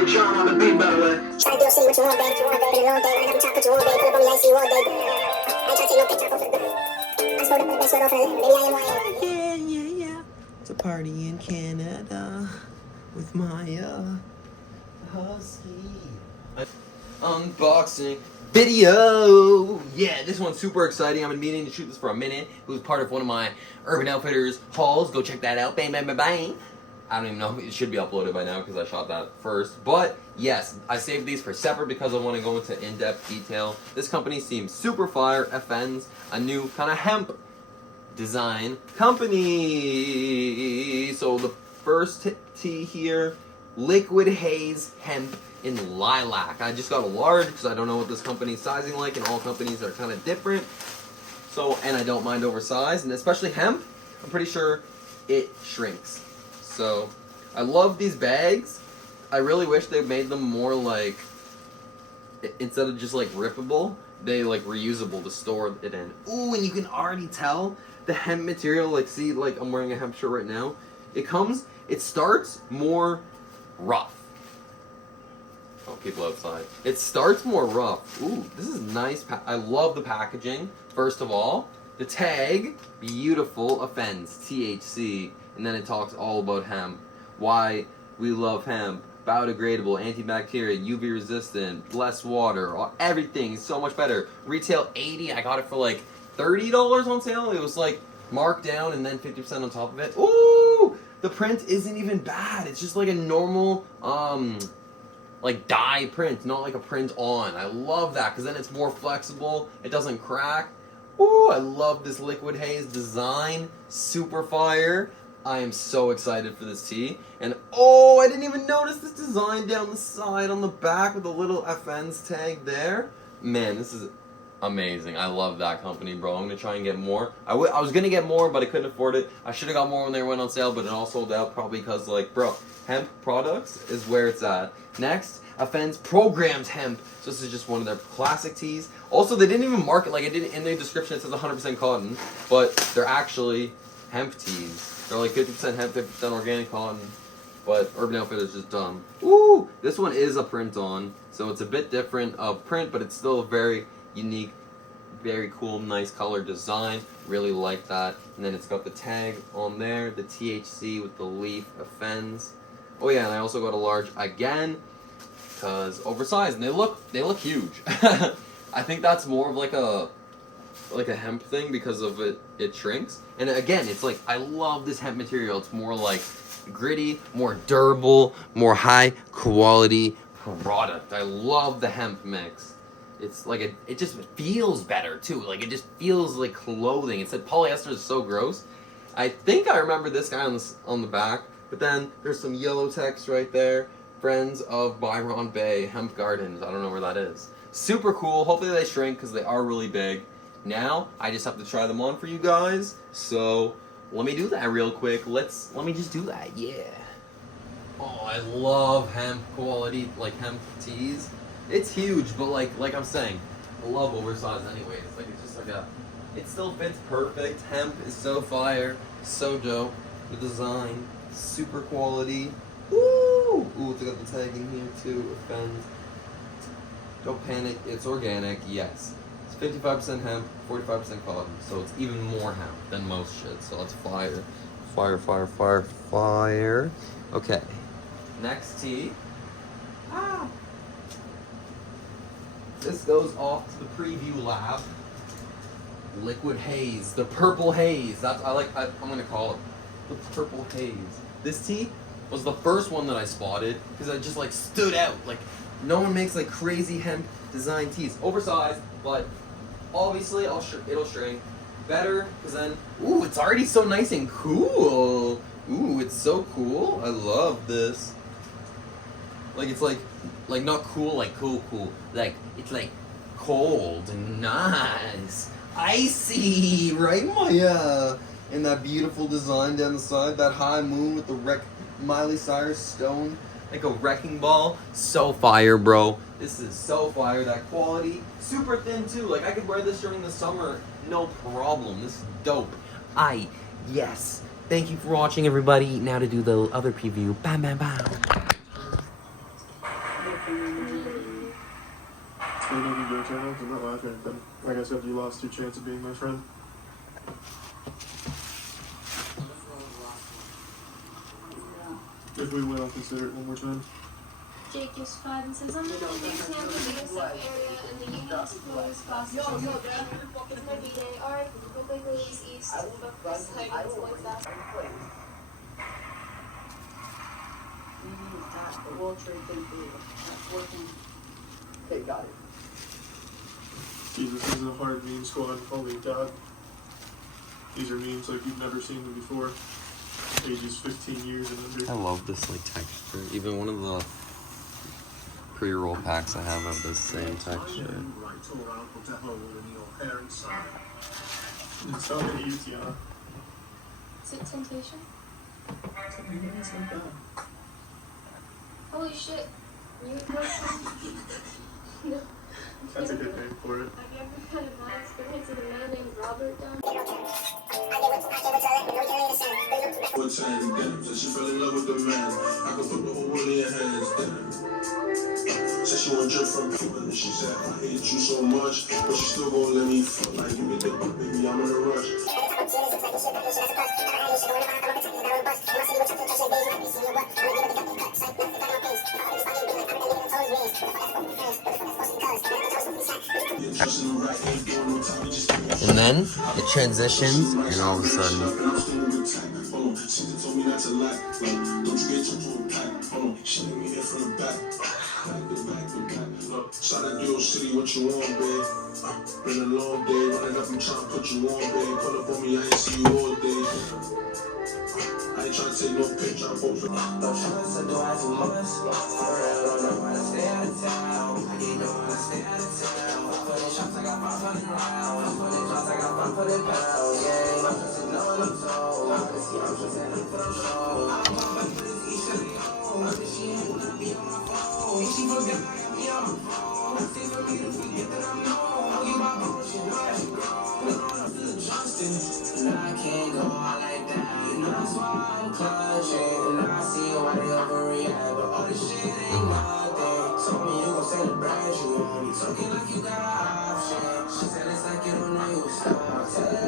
Young John on the beat, by the way. Try to do a city what you want, babe. Been a long day, when I have to what you want, babe. Pull up on me, I see you all day. I ain't trying to take no picture off of the I swear to put that sweat off of it. Baby, I am what I am. Yeah. It's a party in Canada with my husky. Unboxing video. Yeah, this one's super exciting. I've been meaning to shoot this for a minute. It was part of one of my Urban Outfitters hauls. Go check that out. Bang, bang, bang, bang. I don't even know if it should be uploaded by now because I shot that first. But yes, I saved these for separate because I want to go into in-depth detail. This company seems super fire. Afends, a new kind of hemp design company. So the first tee here, liquid haze hemp in lilac. I just got a large because I don't know what this company's sizing like, and all companies are kind of different. So, and I don't mind oversized, and especially hemp, I'm pretty sure it shrinks. So, I love these bags. I really wish they made them more like, instead of just like rippable, they like reusable to store it in. Ooh, and you can already tell the hemp material, like see, like I'm wearing a hemp shirt right now. It starts more rough. Oh, people outside. It starts more rough. Ooh, this is nice. I love the packaging. First of all, the tag, beautiful, Afends, THC. And then it talks all about hemp. Why we love hemp. Biodegradable, antibacterial, UV resistant, less water, everything is so much better. Retail $80, I got it for like $30 on sale. It was like marked down and then 50% on top of it. Ooh! The print isn't even bad. It's just like a normal, like dye print, not like a print on. I love that because then it's more flexible. It doesn't crack. Ooh, I love this liquid haze design. Super fire. I am so excited for this tee. And oh, I didn't even notice this design down the side on the back with the little Afends tag there. Man, this is amazing. I love that company, bro. I'm going to try and get more. I was going to get more, but I couldn't afford it. I should have got more when they went on sale, but it all sold out probably because, like, bro, hemp products is where it's at. Next, Afends programs hemp. So this is just one of their classic tees. Also, they didn't even market, like, it didn't in their description it says 100% cotton, but they're actually hemp tees. They're like 50% hemp, 50% organic cotton. But Urban Outfitters is just dumb. Ooh! This one is a print on. So it's a bit different of print, but it's still a very unique, very cool, nice color design. Really like that. And then it's got the tag on there. The THC with the leaf, Afends. Oh yeah, and I also got a large again. Because oversized. And they look huge. I think that's more of like a hemp thing because of it shrinks. And again, it's like, I love this hemp material. It's more like gritty, more durable, more high quality product. I love the hemp mix. It's like, it just feels better too. Like, it just feels like clothing. It said polyester is so gross. I think I remember this guy on the back, but then there's some yellow text right there. Friends of Byron Bay Hemp Gardens. I don't know where that is. Super cool. Hopefully they shrink because they are really big. Now, I just have to try them on for you guys, so let me do that real quick. Let me just do that, yeah. Oh, I love hemp quality, like hemp tees. It's huge, but like I'm saying, I love oversized anyways. Like, it's just like it still fits perfect. Hemp is so fire, so dope. The design, super quality. Ooh, it's got the tag in here too, Afends. Don't panic, it's organic, yes. 55% hemp, 45% cotton, so it's even more hemp than most shit, so that's fire. Fire. Okay, next tee. This goes off to the preview lab. Liquid haze, the purple haze. I'm gonna call it the purple haze. This tee was the first one that I spotted because it just like stood out. Like, no one makes like crazy hemp design tees. Oversized, but obviously it'll shrink better because then, ooh, it's already so nice and cool. Ooh, it's so cool. I love this. Like, it's like not cool, like cool. Like, it's like cold and nice. Icy, right, Maya? And that beautiful design down the side, that high moon with the Miley Cyrus stone, like a wrecking ball. So fire, bro. This is so fire. That quality, super thin too. Like, I could wear this during the summer, no problem. This is dope. Yes. Thank you for watching, everybody. Now to do the other preview. Bam, bam, bam. Ain't nothing to turn up. I'm not laughing at them. Like I said, you lost your chance of being my friend. If we win, I'll consider it one more time. Jake gives 5 and says, I'm going to be example of the area and the union's closed classes on the It's my B-Day. Alright, quickly release east. This height towards that. The World Trade Center. That's working. Okay, got it. Jesus, this is a hard meme squad. Holy God. These are memes like you've never seen them before. Ages 15 years and under. I love this like texture. Even one of the pre-roll packs I have the same texture. It's not an easy, huh? Is it Temptation? Holy shit. You No. That's a good name for it. Have you ever had a bad experience with a man named Robert down? What time, damn. Said she fell in love with the man. I could put the whole world in your hands, damn. Said she want drip from people, and she said, I hate you so much, but she still gon' let me fuck like you get the butt, baby, I'm in a rush. And then it transitions, and all of a sudden. City, what you want, babe? Been a long day, running up, I'm trying to put you on, babe. Pull up on me, I ain't see you all day. I ain't trying to take no picture, I'm hoping. No chance to do I too much. For real, don't know how to stay out of town. I can't know how to stay out of town. I put in shots, I got 500 rounds. I put in shots, I got 500 pounds. Yeah, I'm just sitting on them toes. I'm just sitting for them shows. I'm about to each of the hoes. She ain't wanna be on my phone. She forgot I got me on my phone. It's for me to forget that I'm known. I'll get my bullshit right and grown. I'm still Johnston, and I can't go out like that. You know that's why I'm clutching, and I see why they overreact, but all this shit ain't nothing. Told me you gon' celebrate, you want me talking like you got an option. She said it's like you don't know you was stuck. Tell her